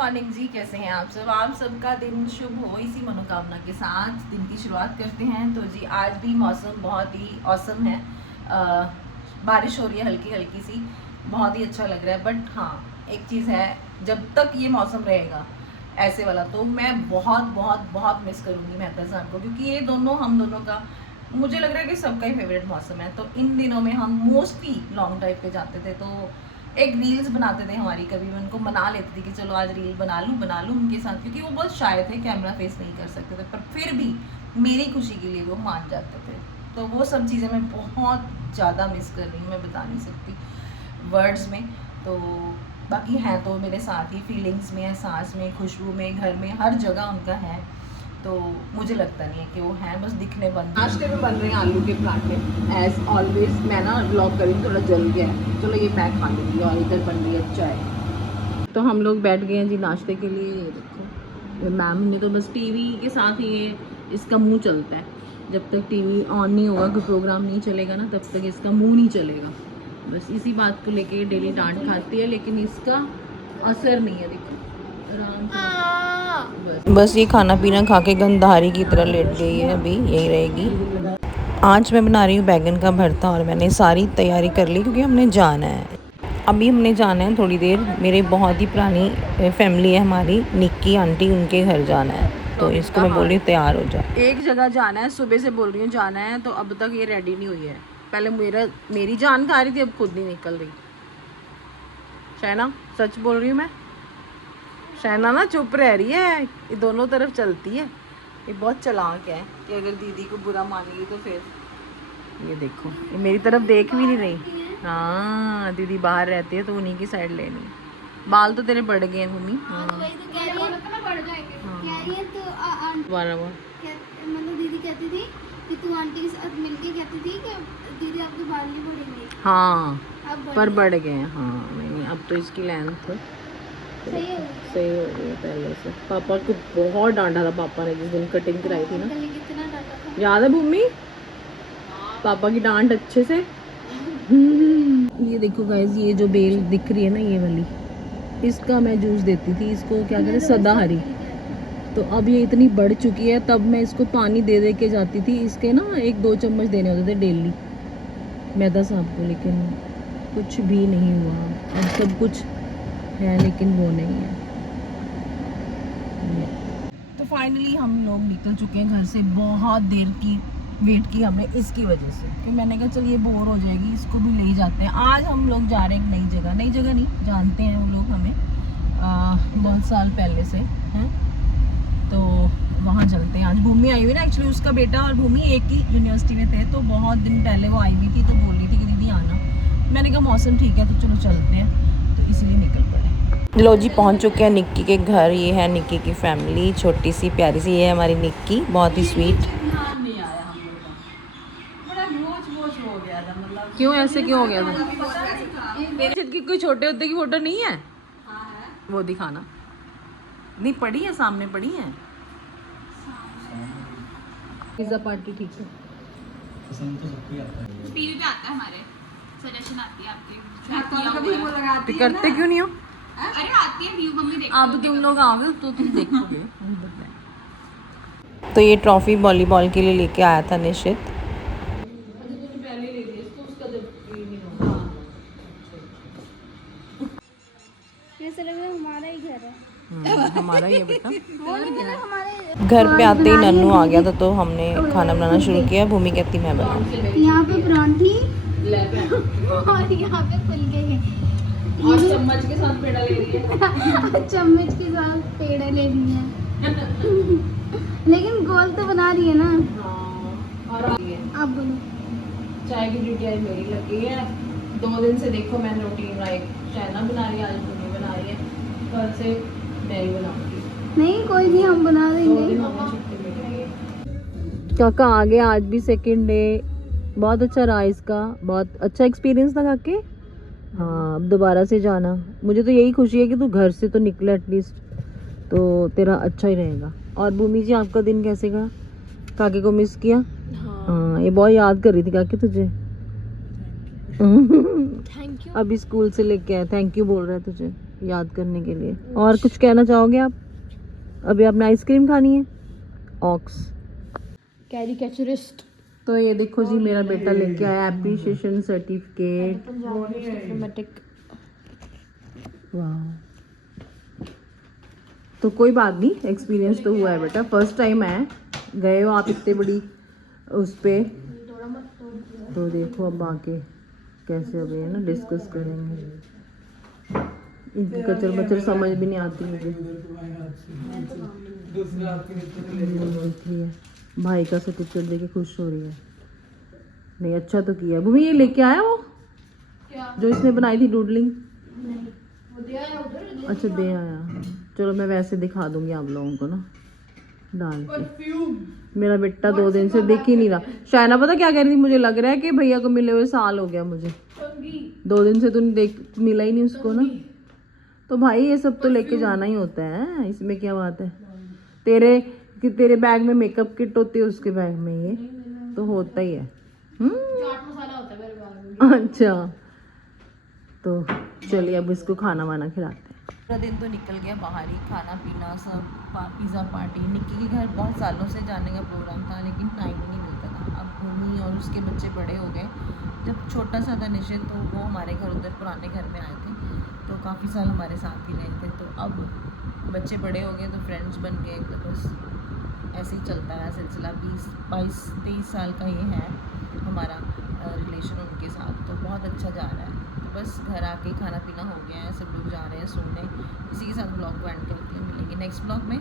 Morning जी, कैसे हैं आप सब? आप सबका दिन शुभ हो, इसी मनोकामना के साथ दिन की शुरुआत करते हैं। तो जी आज भी मौसम बहुत ही औसम है। बारिश हो रही है हल्की हल्की सी, बहुत ही अच्छा लग रहा है। बट हाँ, एक चीज़ है, जब तक ये मौसम रहेगा ऐसे वाला तो मैं बहुत बहुत बहुत मिस करूँगी मेहता साहब को, क्योंकि ये दोनों हम दोनों का मुझे लग रहा है कि सबका ही फेवरेट मौसम है। तो इन दिनों में हम मोस्टली लॉन्ग ड्राइव पे जाते थे, तो एक रील्स बनाते थे हमारी, कभी मैं उनको मना लेती थी कि चलो आज रील बना लूँ उनके साथ, क्योंकि वो बहुत शाय थे, कैमरा फेस नहीं कर सकते थे, पर फिर भी मेरी खुशी के लिए वो मान जाते थे। तो वो सब चीज़ें मैं बहुत ज़्यादा मिस कर रही हूँ, मैं बता नहीं सकती वर्ड्स में। तो बाकी हैं तो मेरे साथ ही, फीलिंग्स में, एहसास में, खुशबू में, घर में, हर जगह उनका है। तो मुझे लगता नहीं है कि वो हैं, बस दिखने बन। नाश्ते में बन रहे हैं आलू के पराठे एज ऑलवेज। मैं ना ब्लॉग करी थोड़ा जल गया है, चलो ये मैं खा लूँगी। और इधर बन रही है चाय। तो हम लोग बैठ गए हैं जी नाश्ते के लिए। ये देखो मैम ने तो बस टीवी के साथ ही इसका मुंह चलता है। जब तक टीवी ऑन नहीं होगा, कोई प्रोग्राम नहीं चलेगा ना, तब तक इसका मुंह नहीं चलेगा। बस इसी बात को लेके डेली डांट खाती है, लेकिन इसका असर नहीं है। देखो आराम से बस ये खाना पीना खा के गंधारी की तरह लेट गई है, अभी यही रहेगी। आज मैं बना रही हूँ बैगन का भरता, और मैंने सारी तैयारी कर ली क्योंकि हमने जाना है। अभी हमने जाना है थोड़ी देर, मेरे बहुत ही पुरानी फैमिली है हमारी, निक्की आंटी, उनके घर जाना है। तो इसको मैं बोल रही हूँ तैयार हो जा। एक जगह जाना है, सुबह से बोल रही हूँ जाना है, तो अब तक ये रेडी नहीं हुई है। पहले मेरी जान खा रही थी, अब खुद नहीं निकल रही। शहना सच बोल रही हूँ मैं, शहना ना चुप रह रही है, ये दोनों तरफ चलती है। ये बहुत चालाक है कि अगर दीदी को बुरा मानेगी तो फिर ये देखो, ये मेरी तरफ देख भी नहीं रही। हाँ, दीदी बाहर रहती है तो उन्हीं की साइड लेनी है। बाल तो तेरे बढ़ गए हैं मम्मी। हाँ मतलब दीदी कहती थी कि तू आंटी के साथ मिलके कहती थी कि दीदी आपके बाल नहीं बढ़ेंगे। हाँ, पर बढ़ गए हैं। हाँ नहीं, अब तो इसकी लेंथ सही हो गई है पहले से। पापा को बहुत डांटा था पापा ने जिस दिन कटिंग कराई थी ना, कितना डांटा था याद है भूमि? पापा की डांट अच्छे से। ये देखो गाइस, ये जो बेल दिख रही है ना, ये वाली, इसका मैं जूस देती थी इसको, क्या कहते हैं, सदाहरी। तो अब ये इतनी बढ़ चुकी है, तब मैं इसको पानी दे दे के जाती थी। इसके ना 1-2 चम्मच देने होते थे डेली मैदा साहब को, लेकिन कुछ भी नहीं हुआ। अब सब कुछ है लेकिन वो नहीं है। तो फाइनली हम लोग निकल चुके हैं घर से। बहुत देर की वेट की हमने इसकी वजह से, कि मैंने कहा चल ये बोर हो जाएगी, इसको भी ले ही जाते हैं। आज हम लोग जा रहे हैं एक नई जगह नहीं, जानते हैं वो लोग हमें बहुत साल पहले से हैं, तो वहाँ चलते हैं। आज भूमि आई हुई ना, एक्चुअली उसका बेटा और भूमि एक ही यूनिवर्सिटी में थे, तो बहुत दिन पहले वो आई हुई थी, तो बोल रही थी कि दीदी आना। मैंने कहा मौसम ठीक है तो चलो चलते हैं, तो इसलिए निकल पड़े। लो जी, पहुँच चुके हैं निक्की के घर। ये है निक्की की फैमिली, छोटी सी प्यारी सी। ये है हमारी निक्की, बहुत ही स्वीट। क्यों ऐसे क्यों हो गया था? तेरे की कोई छोटे होते की फोटो नहीं है? वो दिखाना। नहीं पड़ी है, सामने पड़ी है। पिज्जा पार्टी ठीक है। टीवी पे आता है, हमारे सजेशन आती है आपके। करते क्यों नहीं हो? अरे आती है व्यू, मम्मी देखो। अब तुम लोग आओगे तो तुम देखोगे। तो ये ट्रॉफी वॉलीबॉल के लिए लेके आया था निशित। ऐसा लग रहा है हमारा ही घर है। हमारा ही है बेटा। हमारे घर पे आते ही नन्नू आ गया था, तो हमने खाना बनाना शुरू किया। भूमि कहती मैं बनाऊं। यहाँ पे परांठी और यहाँ पे फुलके हैं, और चम्मच के साथ पेड़ा ले रही है। चम्मच के साथ पेड़ा ले रही है। लेकिन गोल तो बना रही है ना। और आप बोलो। चाय की ड्यूटी आज मेरी लगी है। 2 दिन से देखो मैंने रूटीन बनाई, शहना बना रही है, आज भूमि बना रही है, कल से मैं ही बनाऊंगी। नहीं कोई नहीं, हम बना देंगे। काका आ गया आज भी, सेकंड डे बहुत अच्छा रहा इसका, बहुत अच्छा एक्सपीरियंस था काके। हाँ, अब दोबारा से जाना। मुझे तो यही खुशी है कि तू घर से तो निकले एटलीस्ट, तो तेरा अच्छा ही रहेगा। और भूमि जी, आपका दिन कैसे गया? काके को मिस किया? हाँ, ये बहुत याद कर रही थी काके तुझे। Thank you. अभी स्कूल से लेके आया, थैंक यू बोल रहा है तुझे। याद करने के लिए। और कुछ कहना चाहोगे आप? अभी आपने आइसक्रीम खानी है? ऑक्स कैरिकेचरिस्ट तो ये देखो जी, मेरा बेटा लेके आया एप्रिशिएशन सर्टिफिकेट। डिप्लोमेटिक। वाह, तो कोई बात नहीं, एक्सपीरियंस तो हुआ है बेटा, फर्स्ट टाइम है, गए हो आप इतने बड़ी उस पे। तो देखो अब आके कैसे अभी है ना डिस्कस करेंगे। इनकी कचर बचर समझ भी नहीं आती मुझे। देख रही है भाई का सर्टिफिकेट देके खुश हो रही है। नहीं अच्छा तो किया। भूमि ये लेके आया वो जो इसने बनाई थी डूडलिंग? अच्छा दे आया। चलो मैं वैसे दिखा दूंगी आप लोगों को ना डाल के। मेरा बेटा 2 दिन से दिख ही नहीं रहा। शायना पता क्या कह रही थी, मुझे लग रहा है कि भैया को मिले हुए साल हो गया मुझे। 2 दिन से तूने देख मिला ही नहीं उसको ना। तो भाई ये सब तो लेके जाना ही होता है, इसमें क्या बात है। तेरे बैग में मेकअप किट होती है, उसके बैग में ये तो होता ही है। चाट मसाला होता है मेरे बाल में। अच्छा तो चलिए अब इसको खाना वाना खिलाते हैं। पूरा दिन तो निकल गया बाहर ही, खाना पीना सब, पिज़्ज़ा पार्टी। निक्की के घर बहुत सालों से जाने का प्रोग्राम था लेकिन टाइम ही नहीं मिलता था। अब भूमि और उसके बच्चे बड़े हो गए। जब छोटा सा था निश्चित तो वो हमारे घर उधर पुराने घर में आए थे, तो काफ़ी साल हमारे साथ ही रहे थे। तो अब बच्चे बड़े हो गए तो फ्रेंड्स बन गए, तो बस ऐसे ही चलता है सिलसिला। 22-23 साल का ये है हमारा रिलेशन उनके साथ, तो बहुत अच्छा जा रहा है। तो बस घर आके खाना पीना हो गया है, सब लोग जा रहे हैं सोने। इसी के साथ ब्लॉग को एंड करके मिलेंगे नेक्स्ट ब्लॉग में।